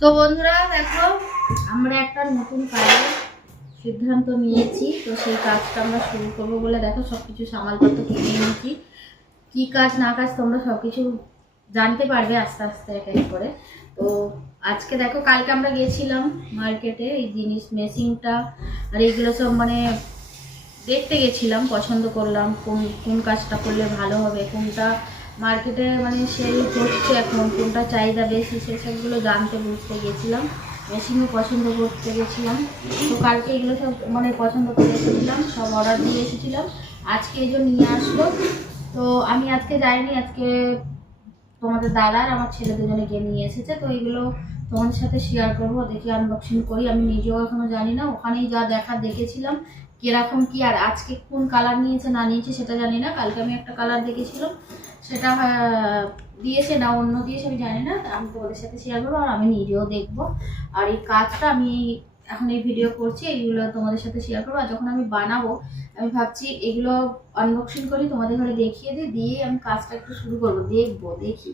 তো বন্ধুরা দেখো, আমরা একটা নতুন কাজের সিদ্ধান্ত নিয়েছি। তো সেই কাজটা আমরা শুরু করব বলে দেখো সব কিছু সামালপত্র কিনে নিয়েছি। কী কাজ না কাজ তোমরা সব কিছু জানতে পারবে আস্তে আস্তে এক এক করে। তো আজকে দেখো, কালকে আমরা গিয়েছিলাম মার্কেটে, এই জিনিস মেশিনটা আর এইগুলো সব মানে দেখতে গেছিলাম, পছন্দ করলাম, কোন কোন কাজটা করলে ভালো হবে, কোনটা মার্কেটে মানে সেই হচ্ছে এখন, কোনটা চাহিদা বেশি সেসবগুলো জানতে বুঝতে গেছিলাম, মেশিনও পছন্দ করতে গেছিলাম। তো কালকে এগুলো সব মানে পছন্দ করে এসেছিলাম, সব অর্ডার দিয়ে এসেছিলাম। আজকে এই নিয়ে আসলো। তো আমি আজকে যাইনি, আজকে তোমাদের দাদার আমার ছেলে দুজনে গিয়ে নিয়ে এসেছে। তো এগুলো তোমাদের সাথে শেয়ার করব, দেখি আনবক্সিং করি। আমি নিজেও এখনও জানি না, ওখানেই যা দেখা দেখেছিলাম, কীরকম কি আর আজকে কোন কালার নিয়েছে, না নিয়েছে, সেটা জানি না। কালকে আমি একটা কালার দেখেছিলাম। সেটা দিয়েছে না, অন্য দিয়েছে আমি জানি না আমি তোমাদের সাথে শেয়ার করব আর আমি নিজেও দেখব। আর এই কাজটা আমি এখন এই ভিডিও করছি এইগুলো তোমাদের সাথে শেয়ার করব। আর যখন আমি বানাবো, আমি ভাবছি এগুলো আনবক্সিং করি, তোমাদের ঘরে দেখিয়ে দিই, দিয়ে আমি কাজটা একটু শুরু করব, দেখব, দেখি।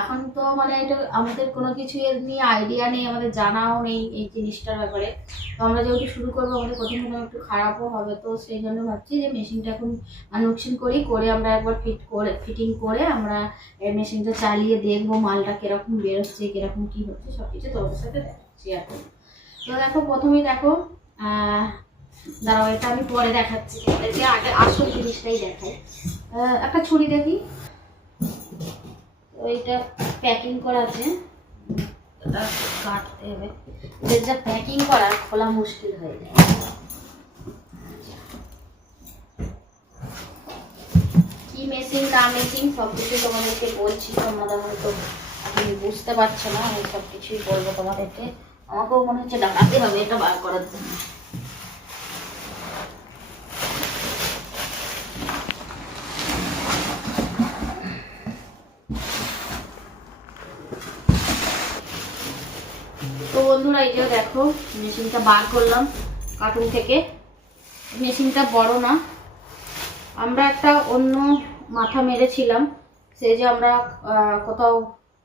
এখন তো মানে এটা আমাদের কোনো কিছু নিয়ে আইডিয়া নেই, আমাদের জানাও নেই এই জিনিসটার ব্যাপারে। তো আমরা যেহেতু শুরু করব, আমাদের প্রথম প্রথম একটু খারাপও হবে, তো সেই জন্য ভাবছি যে মেশিনটা এখন আনবক্সিং করি, করে আমরা একবার ফিট করে ফিটিং করে আমরা এই মেশিনটা চালিয়ে দেখব, মালটা কীরকম বেরোচ্ছে, কীরকম কী হচ্ছে সব কিছু তোমাদের সাথে শেয়ার করব তো দেখো, প্রথমেই দেখো দাঁড়াও, এটা আমি পরে দেখাচ্ছি আগে আসল জিনিসটাই দেখাই। একটা ছুরি দেখি। তো এইটা প্যাকিং করা আছে। কাটতে হবে। এদের যা প্যাকিং করা, খোলা মুশকিল হয়ে যায়। কি মেশিন না মেশিন সব কিছু তোমাদেরকে বলছি তোমরা হয়তো এখন বুঝতে পারছ না, আমি সব কিছুই বলব তোমাদেরকে। আমাকেও মনে হচ্ছে দাঁড়াতে হবে, এটা বার করার জন্য। তো বন্ধুরা, এই যে দেখো, মেশিনটা বার করলাম কার্টুন থেকে। মেশিনটা বড় না। আমরা একটা অন্য মাথা মেরেছিলাম সেই যে আমরা কোথাও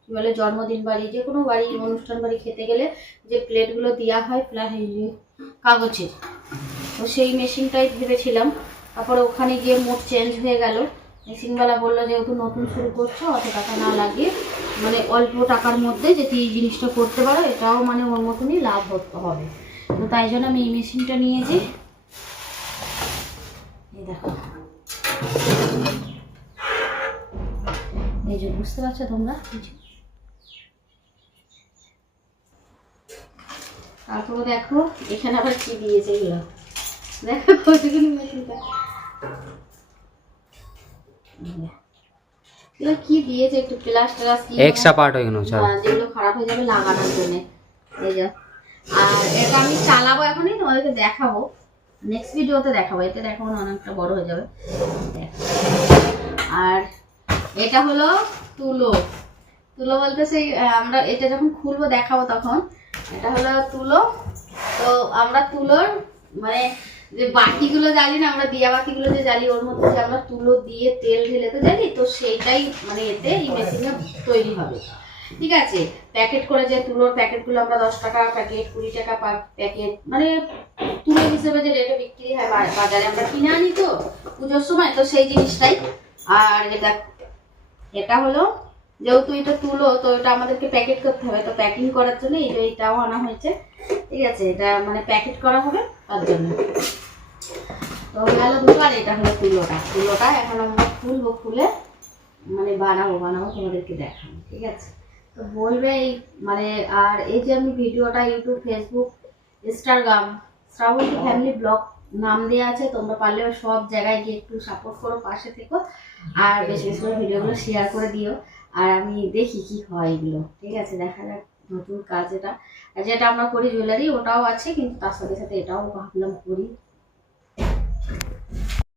কি বলে, জন্মদিন বাড়ি, যে কোনো বাড়ি, অনুষ্ঠান বাড়ি খেতে গেলে যে প্লেটগুলো দেওয়া হয় কাগজের। তো সেই মেশিনটাই ভেবেছিলাম। তারপরে ওখানে গিয়ে মুড চেঞ্জ হয়ে গেল। মেশিনওয়ালা বলল, যেহেতু নতুন শুরু করছ, অত টাকা না লাগিয়ে মানে অল্প টাকার মধ্যে যদি এই জিনিসটা করতে পারো, এটাও মানে ওর মতনই লাভ হতে, হবে। তো তাই জন্য আমি এই মেশিনটা নিয়েছি। এই দেখো। এই যে বুঝতে পারছ তোমরা? তারপরে দেখো এখানে আবার কি দিয়েছে এগুলো? দেখো কতগুলো মেশিনটা। এগুলো কি দিয়েছে একটু প্লাস্টার এক্সট্রা পার্ট হয়ে? গেল হ্যাঁ, যেগুলো খারাপ হয়ে যাবে লাগানোর জন্য। এই যে। আর এটা আমি চালাবো এখনই তোমাদেরকে দেখাবো। নেক্সট ভিডিওতে দেখাবো এতে দেখাবো না অনেকটা বড় হয়ে যাবে। আর এটা হলো তুলো। তুলো বলতে সেই আমরা এটা যখন খুলবো দেখাবো তখন এটা হলো তুলো। তো আমরা তুলোর মানে যে বাতিগুলো জ্বালি না, আমরা দিয়া বাতিগুলো যে জ্বালি, ওর মধ্যে যে আমরা তুলো দিয়ে তেল ঢেলে তো জ্বালি, তো সেইটাই মানে এতে এই মেশিনে তৈরি হবে। ঠিক আছে? প্যাকেট করে যে তুলোর প্যাকেটগুলো আমরা দশ টাকা প্যাকেট, কুড়ি টাকা প্যাকেট মানে তুলো হিসেবে যে রেটে বিক্রি হয় বাজারে আমরা কিনে আনি তো পুজোর সময়, তো সেই জিনিসটাই। আর এটা এটা হলো যেহেতু এটা তুলো, তো এটা আমাদেরকে প্যাকেট করতে হবে, তো প্যাকিং করার জন্য এই যে এটাও আনা হয়েছে। ঠিক আছে, এটা মানে প্যাকেট করা হবে তার জন্য। তো গেল দুটো আর এটা হলো তুলোটা। তুলোটা এখন আমরা খুলবো, খুলে মানে বানাবো বানাবো, তোমাদেরকে দেখাবো, ঠিক আছে? তো বলবে এই মানে আর এই যে আমি ভিডিওটা YouTube Facebook Instagram Shrabanti family vlog নাম দেওয়া আছে, তোমরা পারলে সব জায়গায় গিয়ে একটু সাপোর্ট করো, পাশে থেকো। আর বেশি বেশি করে ভিডিওগুলো শেয়ার করে দিও। আর আমি দেখি কি হয় এগুলো। ঠিক আছে, দেখা যাক নতুন কাজ এটা। আর যেটা আমরা করি জুয়েলারি ওটাও আছে, কিন্তু তার সাথে সাথে এটাও ভাবলাম করি।